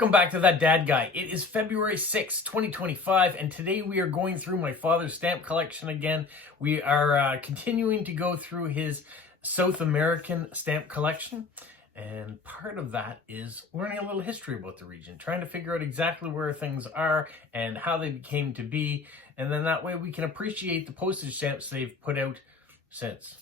Welcome back to That Dad Guy. It is February 6th, 2025, and today we are going through my father's stamp collection again. We are continuing to go through his South American stamp collection, and part of that is learning a little history about the region, trying to figure out exactly where things are and how they came to be, and then that way we can appreciate the postage stamps they've put out since.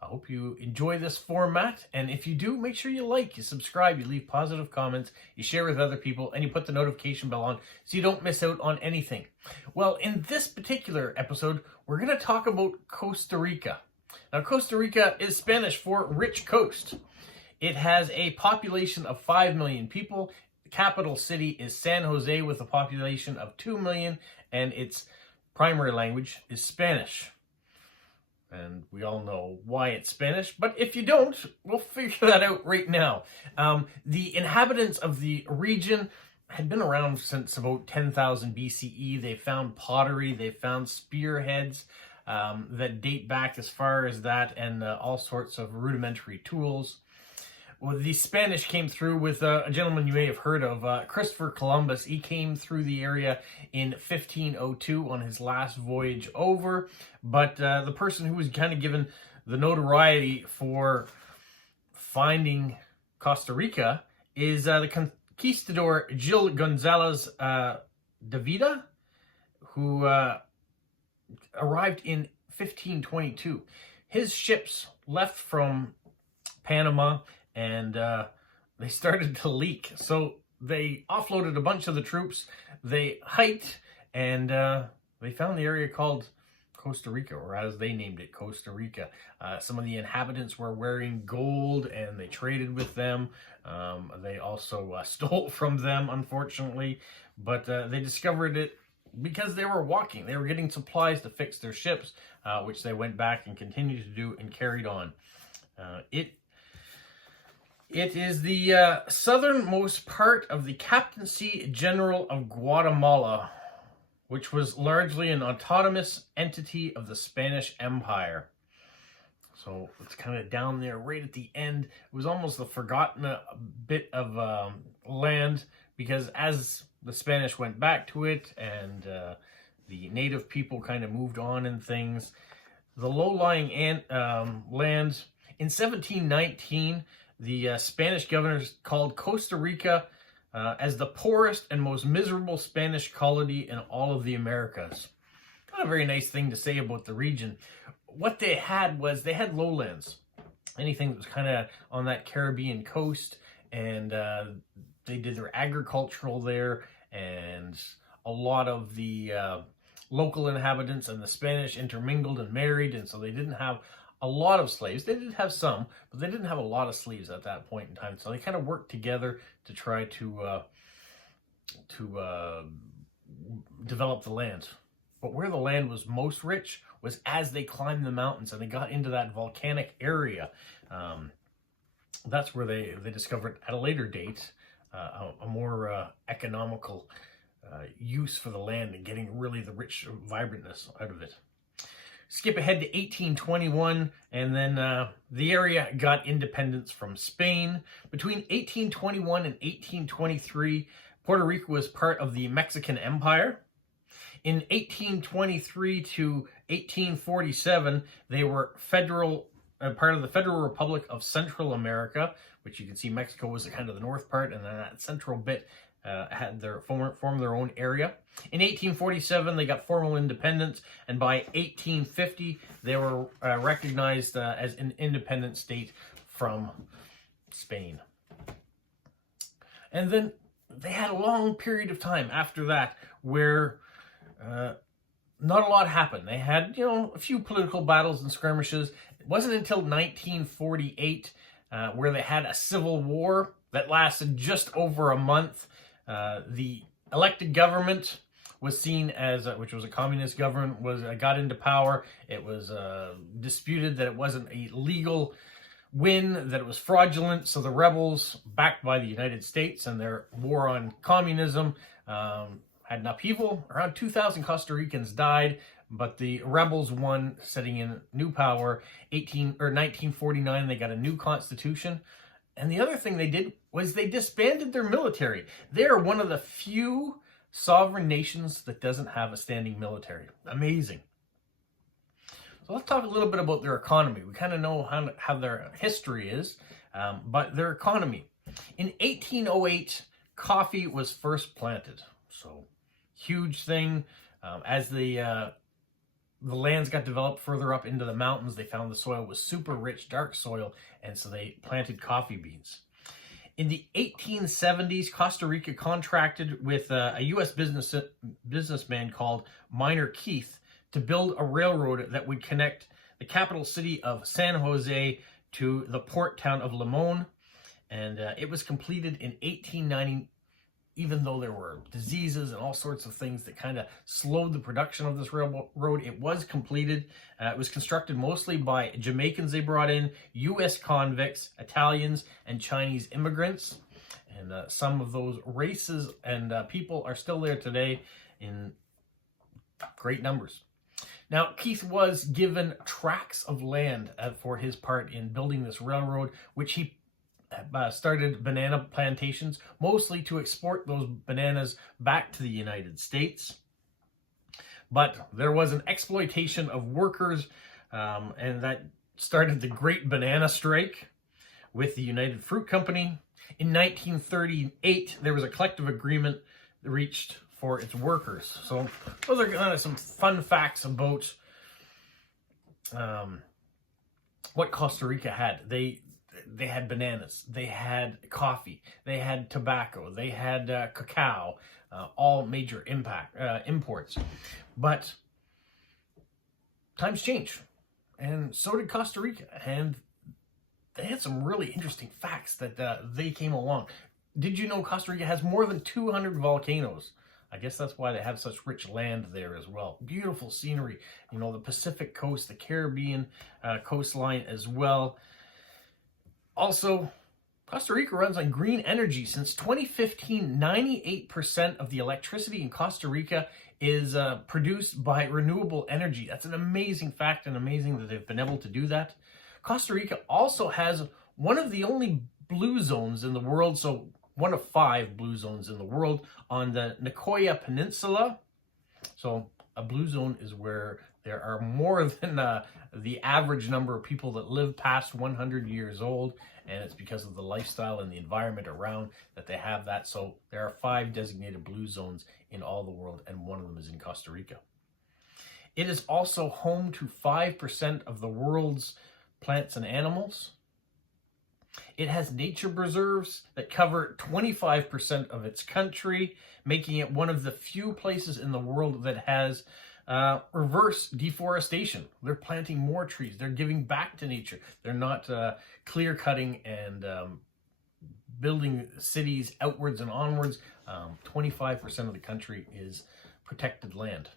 I hope you enjoy this format, and if you do, make sure you like, you subscribe, you leave positive comments, you share with other people, and you put the notification bell on so you don't miss out on anything. Well, in this particular episode, we're going to talk about Costa Rica. Now, Costa Rica is Spanish for rich coast. It has a population of 5 million people. The capital city is San Jose with a population of 2 million, and its primary language is Spanish. And we all know why it's Spanish, but if you don't, we'll figure that out right now. The inhabitants of the region had been around since about 10,000 BCE. They found pottery, they found spearheads that date back as far as that, and all sorts of rudimentary tools. Well, the Spanish came through with a gentleman you may have heard of, Christopher Columbus. He came through the area in 1502 on his last voyage over, but the person who was kind of given the notoriety for finding Costa Rica is the conquistador Gil Gonzalez de Vida, who arrived in 1522. His ships left from Panama, and they started to leak. So they offloaded a bunch of the troops, they hiked, and they found the area called Costa Rica, or as they named it, Costa Rica. Some of the inhabitants were wearing gold, and they traded with them. They also stole from them, unfortunately, but they discovered it because they were walking. They were getting supplies to fix their ships, which they went back and continued to do and carried on. It is the southernmost part of the Captaincy General of Guatemala, which was largely an autonomous entity of the Spanish Empire. So it's kind of down there right at the end. It was almost the forgotten bit of land, because as the Spanish went back to it and the native people kind of moved on and things, the low-lying lands in 1719, the Spanish governors called Costa Rica as the poorest and most miserable Spanish colony in all of the Americas. Not a very nice thing to say about the region. What they had was they had lowlands, anything that was kind of on that Caribbean coast, and they did their agricultural there, and a lot of the local inhabitants and the Spanish intermingled and married, and so they didn't have a lot of slaves. They did have some, but they didn't have a lot of slaves at that point in time. So they kind of worked together to try to develop the land. But where the land was most rich was as they climbed the mountains and they got into that volcanic area. That's where they discovered at a later date a more economical use for the land and getting really the rich vibrantness out of it. Skip ahead to 1821, and then the area got independence from Spain. Between 1821 and 1823, Puerto Rico was part of the Mexican Empire. In 1823 to 1847, they were part of the Federal Republic of Central America, which you can see Mexico was kind of the north part, and then that central bit had formed their own area. In 1847, they got formal independence, and by 1850, they were recognized as an independent state from Spain. And then they had a long period of time after that where not a lot happened. They had, a few political battles and skirmishes. It wasn't until 1948 where they had a civil war that lasted just over a month. The elected government was seen as, which was a communist government, got into power. It was disputed that it wasn't a legal win, that it was fraudulent. So the rebels, backed by the United States and their war on communism, had an upheaval. Around 2,000 Costa Ricans died, but the rebels won, setting in new power. 1949, they got a new constitution. And the other thing they did was they disbanded their military. They are one of the few sovereign nations that doesn't have a standing military. Amazing. So let's talk a little bit about their economy. We kind of know how their history is, but their economy. In 1808, coffee was first planted. So huge thing. As the lands got developed further up into the mountains, they found the soil was super rich, dark soil, and so they planted coffee beans. In the 1870s, Costa Rica contracted with a U.S. businessman called Miner Keith to build a railroad that would connect the capital city of San Jose to the port town of Limon. And it was completed in 1890, even though there were diseases and all sorts of things that kind of slowed the production of this railroad. It was completed. It was constructed mostly by Jamaicans they brought in, U.S. convicts, Italians, and Chinese immigrants. And some of those races and people are still there today in great numbers. Now, Keith was given tracts of land for his part in building this railroad, which he started banana plantations, mostly to export those bananas back to the United States. But there was an exploitation of workers, and that started the Great Banana Strike with the United Fruit Company. In 1938, there was a collective agreement reached for its workers. So those are kind of some fun facts about what Costa Rica had. They had bananas, they had coffee, they had tobacco, they had cacao, all major imports. But times change, and so did Costa Rica, and they had some really interesting facts that they came along. Did you know Costa Rica has more than 200 volcanoes? I guess that's why they have such rich land there as well. Beautiful scenery, you know, the Pacific coast, the Caribbean coastline as well. Also, Costa Rica runs on green energy. Since 2015, 98% of the electricity in Costa Rica is produced by renewable energy. That's an amazing fact, and amazing that they've been able to do that. Costa Rica also has one of the only blue zones in the world, so one of 5 blue zones in the world on the Nicoya Peninsula. So a blue zone is where there are more than the average number of people that live past 100 years old, and it's because of the lifestyle and the environment around that they have that. So there are 5 designated blue zones in all the world, and one of them is in Costa Rica. It is also home to 5% of the world's plants and animals. It has nature preserves that cover 25% of its country, making it one of the few places in the world that has reverse deforestation. They're planting more trees. They're giving back to nature. They're not clear cutting and building cities outwards and onwards. 25% of the country is protected land.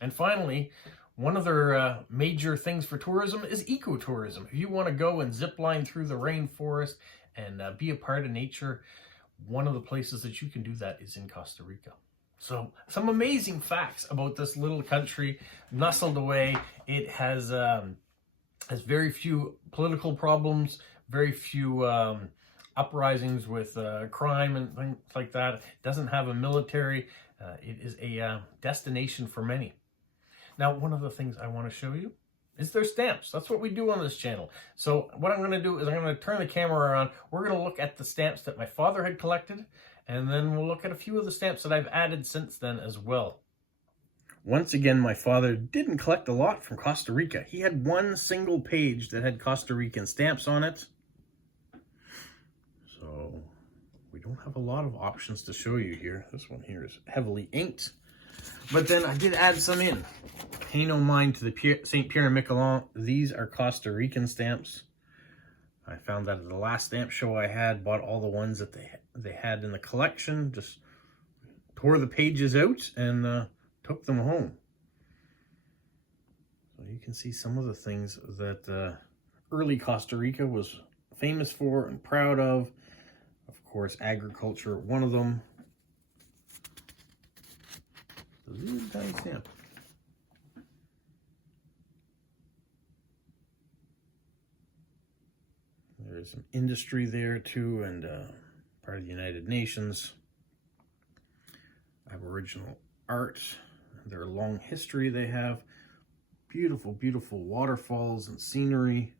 And finally, one of their major things for tourism is ecotourism. If you want to go and zip line through the rainforest and be a part of nature, one of the places that you can do that is in Costa Rica. So some amazing facts about this little country nestled away. It has very few political problems, very few uprisings with crime and things like that. It doesn't have a military. It is a destination for many. Now, one of the things I want to show you is their stamps. That's what we do on this channel. So what I'm going to do is I'm going to turn the camera around. We're going to look at the stamps that my father had collected, and then we'll look at a few of the stamps that I've added since then as well. Once again, my father didn't collect a lot from Costa Rica. He had one single page that had Costa Rican stamps on it. So we don't have a lot of options to show you here. This one here is heavily inked. But then I did add some in. Pay no mind to the St. Pierre and Miquelon. These are Costa Rican stamps. I found that at the last stamp show I had, bought all the ones that they had in the collection, just tore the pages out and took them home. So you can see some of the things that early Costa Rica was famous for and proud of. Of course, agriculture, one of them. So this is a tiny stamp. There's There's some industry there too, and part of the United Nations. Aboriginal art, their long history they have. Beautiful, beautiful waterfalls and scenery.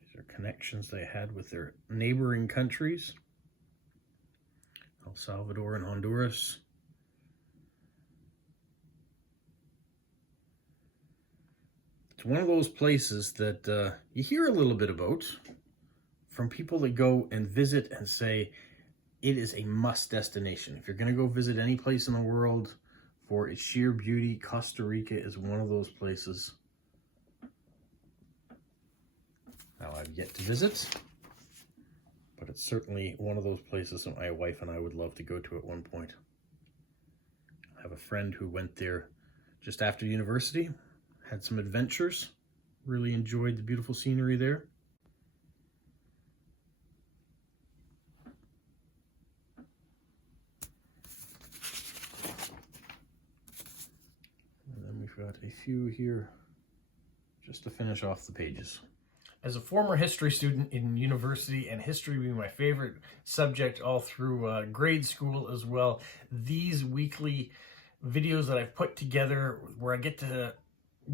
These are connections they had with their neighboring countries, El Salvador and Honduras. It's one of those places that you hear a little bit about from people that go and visit and say it is a must destination. If you're going to go visit any place in the world for its sheer beauty, Costa Rica is one of those places. Now, I've yet to visit, but it's certainly one of those places that my wife and I would love to go to at one point. I have a friend who went there just after university. Had some adventures, really enjoyed the beautiful scenery there. And then we've got a few here just to finish off the pages. As a former history student in university, and history being my favorite subject all through grade school as well, these weekly videos that I've put together where I get to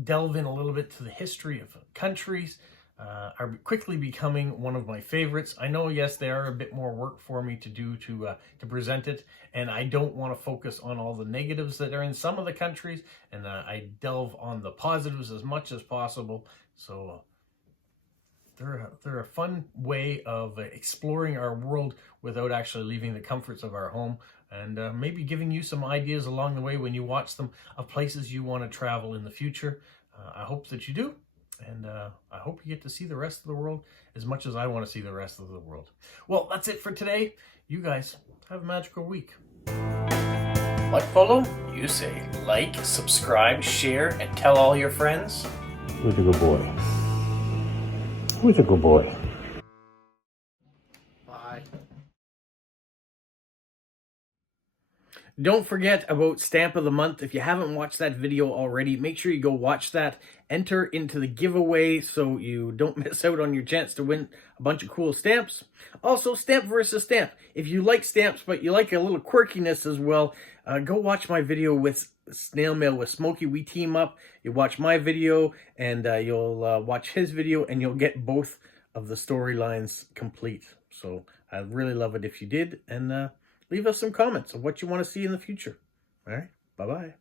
delve in a little bit to the history of countries are quickly becoming one of my favorites. I know, yes, they are a bit more work for me to do to present it, and I don't want to focus on all the negatives that are in some of the countries, and I delve on the positives as much as possible. So they're a fun way of exploring our world without actually leaving the comforts of our home, and maybe giving you some ideas along the way when you watch them of places you want to travel in the future. I hope that you do, and I hope you get to see the rest of the world as much as I want to see the rest of the world. Well, that's it for today. You guys have a magical week. Like Polo? You say like, subscribe, share, and tell all your friends. Who's a good boy? Who's a good boy? Bye. Don't forget about Stamp of the Month. If you haven't watched that video already, make sure you go watch that. Enter into the giveaway so you don't miss out on your chance to win a bunch of cool stamps. Also, Stamp versus Stamp. If you like stamps, but you like a little quirkiness as well, go watch my video with Snail Mail with Smokey. We team up. You watch my video, and you'll watch his video, and you'll get both of the storylines complete. So I'd really love it if you did, and leave us some comments of what you want to see in the future. All right, bye-bye.